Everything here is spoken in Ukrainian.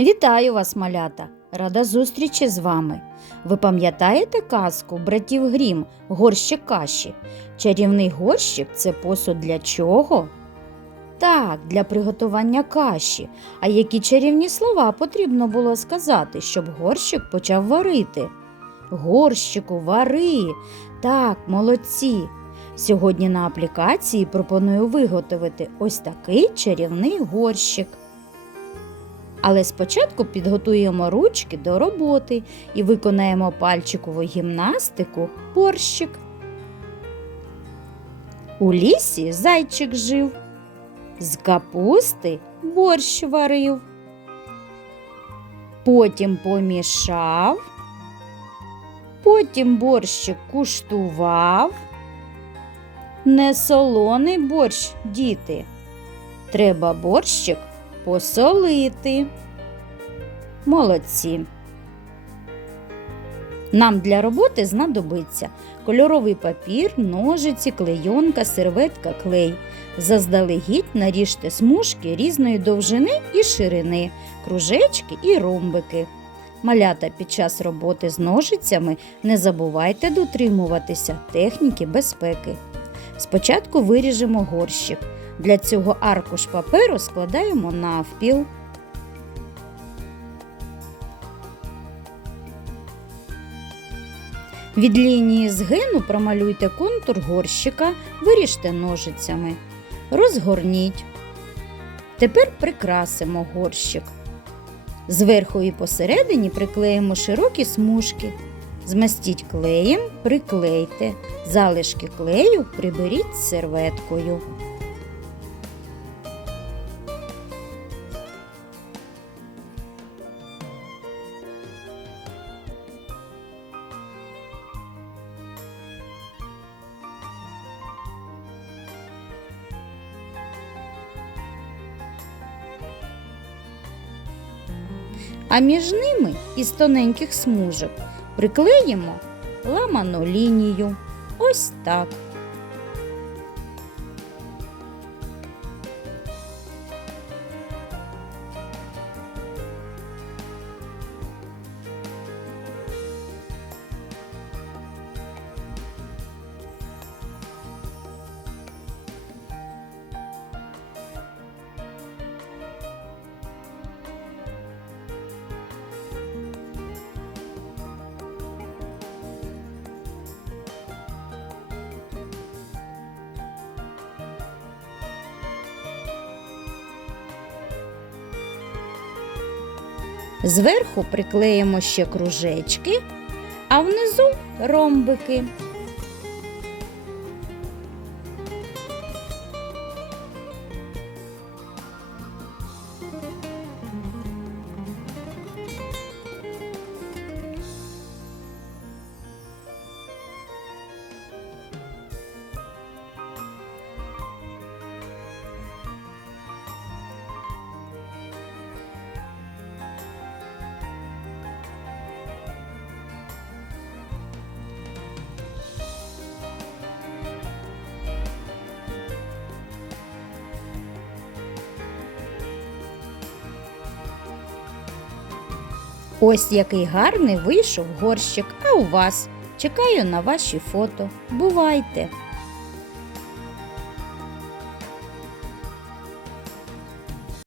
Вітаю вас, малята! Рада зустрічі з вами. Ви пам'ятаєте казку братів Грім горщик каші? Чарівний горщик це посуд для чого? Так, для приготування каші. А які чарівні слова потрібно було сказати, щоб горщик почав варити? Горщику, вари. Так, молодці. Сьогодні на аплікації пропоную виготовити ось такий чарівний горщик. Але спочатку підготуємо ручки до роботи і виконаємо пальчикову гімнастику борщик. У лісі зайчик жив, з капусти борщ варив. Потім помішав, потім борщик куштував. Не солоний борщ, діти. Треба борщик посолити. Молодці. Нам для роботи знадобиться кольоровий папір, ножиці, клейонка, серветка, клей. Заздалегідь наріжте смужки різної довжини і ширини, кружечки і ромбики. Малята під час роботи з ножицями не забувайте дотримуватися техніки безпеки. Спочатку виріжемо горщик. Для цього аркуш паперу складаємо навпіл. Від лінії згину промалюйте контур горщика, виріжте ножицями. Розгорніть. Тепер прикрасимо горщик. Зверху і посередині приклеїмо широкі смужки. Змастіть клеєм, приклейте. Залишки клею приберіть серветкою. А між ними із тоненьких смужок приклеїмо ламану лінію. Ось так. Зверху приклеїмо ще кружечки, а внизу ромбики. Ось який гарний вийшов горщик, а у вас. Чекаю на ваші фото. Бувайте!